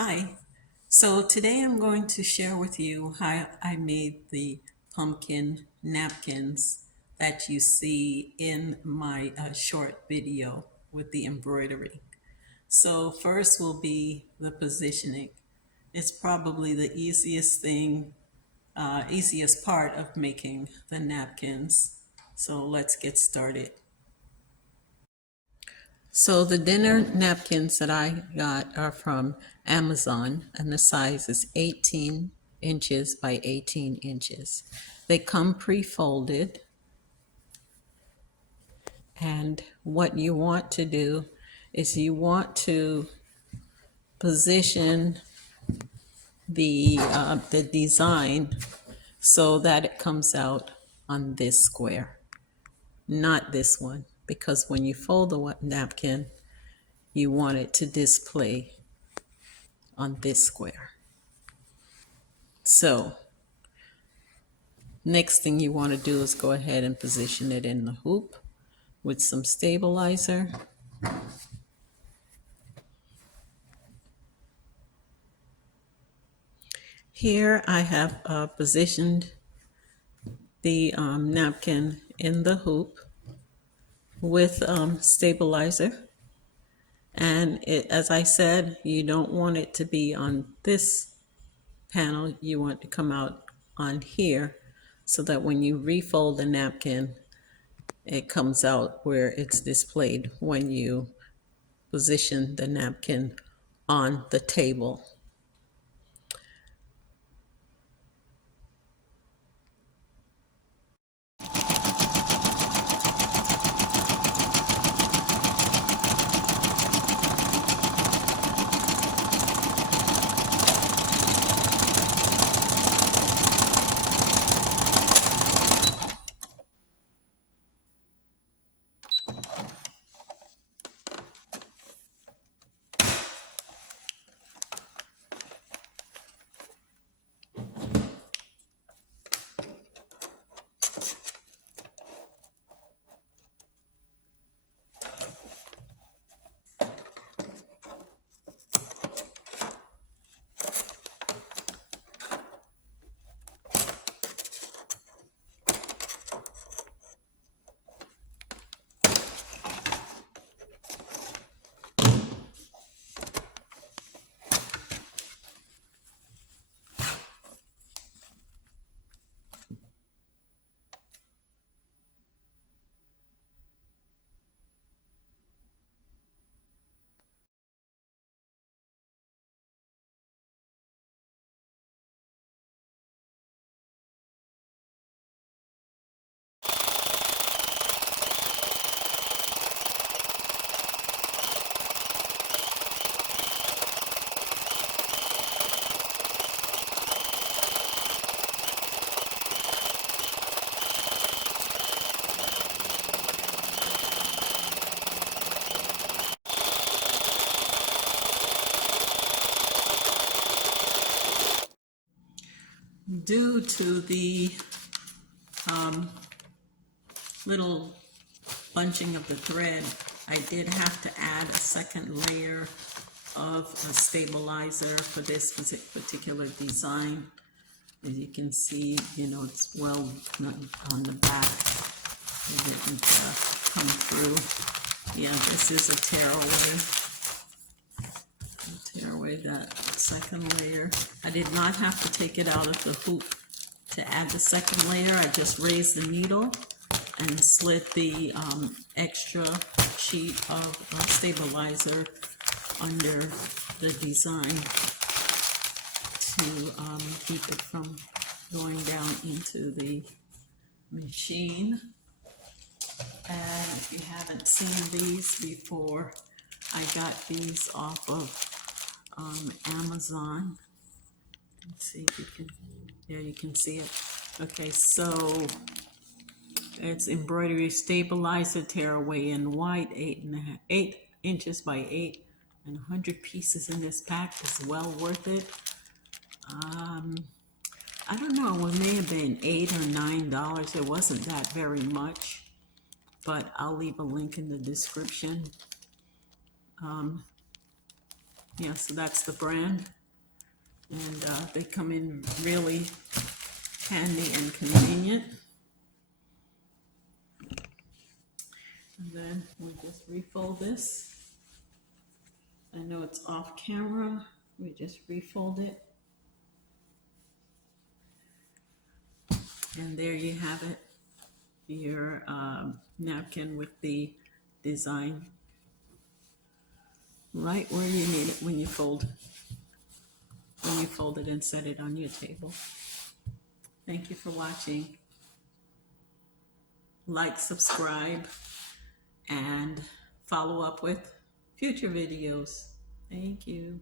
Hi. So today I'm going to share with you how I made the pumpkin napkins that you see in my short video with the embroidery. So first will be the positioning. It's probably the easiest part of making the napkins. So let's get started. So the dinner napkins that I got are from Amazon, and the size is 18 inches by 18 inches. They come pre-folded, and what you want to do is you want to position the design so that it comes out on this square, not this one, because when you fold the napkin, you want it to display on this square. So next thing you want to do is go ahead and position it in the hoop with some stabilizer. Here I have positioned the napkin in the hoop with stabilizer. And as I said, you don't want it to be on this panel. You want it to come out on here so that when you refold the napkin, it comes out where it's displayed when you position the napkin on the table. Due to the little bunching of the thread, I did have to add a second layer of a stabilizer for this particular design. As you can see, it's well on the back. It didn't come through. Yeah, this is a tear away that second layer. I did not have to take it out of the hoop to add the second layer. I just raised the needle and slid the extra sheet of stabilizer under the design to keep it from going down into the machine. And if you haven't seen these before, I got these off of Amazon. Let's see if you can, there you can see it. Okay, so it's embroidery stabilizer tearaway in white, 8 inches by 8, and 100 pieces in this pack. Is well worth it. I don't know, it may have been $8 or $9. It wasn't that very much, but I'll leave a link in the description. Yeah, so that's the brand. And they come in really handy and convenient. And then we just refold this. I know it's off camera. We just refold it. And there you have it. Your napkin with the design right where you need it when you fold it and set it on your table. Thank you for watching. Like, subscribe, and follow up with future videos. Thank you.